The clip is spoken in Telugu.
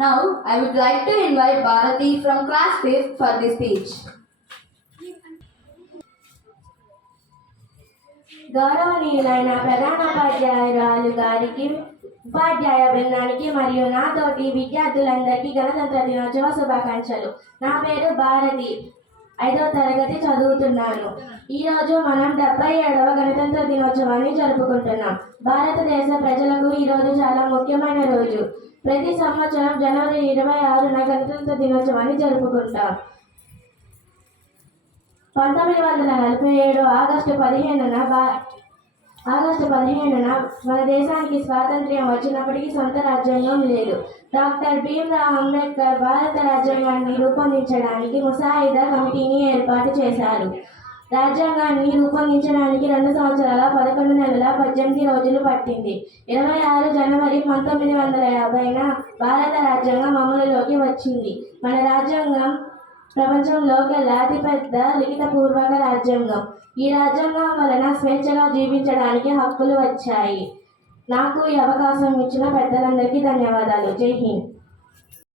Now, I would like to invite Bharati from class 5th for the speech. గౌరవనీయులైన ప్రధానోపాధ్యాయురాలు గారికి, ఉపాధ్యాయ బృందానికి మరియు నాతోటి విద్యార్థులందరికీ గణతంత్ర దినోత్సవ శుభాకాంక్షలు. నా పేరు భారతి, 5వ తరగతి చదువుతున్నాను. ఈరోజు మనం 77వ గణతంత్ర దినోత్సవాన్ని జరుపుకుంటున్నాం. భారతదేశ ప్రజలకు ఈరోజు చాలా ముఖ్యమైన రోజు. ప్రతి సంవత్సరం జనవరి 26న గణతంత్ర దినోత్సవాన్ని జరుపుకుంటాం. 1947 ఆగస్టు 15న మన దేశానికి స్వాతంత్ర్యం వచ్చినప్పటికీ సొంత రాజ్యాంగం లేదు. డాక్టర్ భీమ్రావ్ అంబేద్కర్ భారత రాజ్యాంగాన్ని రూపొందించడానికి ముసాయిదా కమిటీని ఏర్పాటు చేశారు. రాజ్యాంగాన్ని రూపొందించడానికి 2 సంవత్సరాల 11 నెలల 18 రోజులు పట్టింది. 26 జనవరి 1950న భారత రాజ్యాంగం అమలులోకి వచ్చింది. మన రాజ్యాంగం ప్రపంచంలోకెల్లా అతిపెద్ద లిఖితపూర్వక రాజ్యాంగం. ఈ రాజ్యాంగం వలన స్వేచ్ఛగా జీవించడానికి హక్కులు వచ్చాయి. నాకు ఈ అవకాశం ఇచ్చిన పెద్దలందరికీ ధన్యవాదాలు. జై హింద్.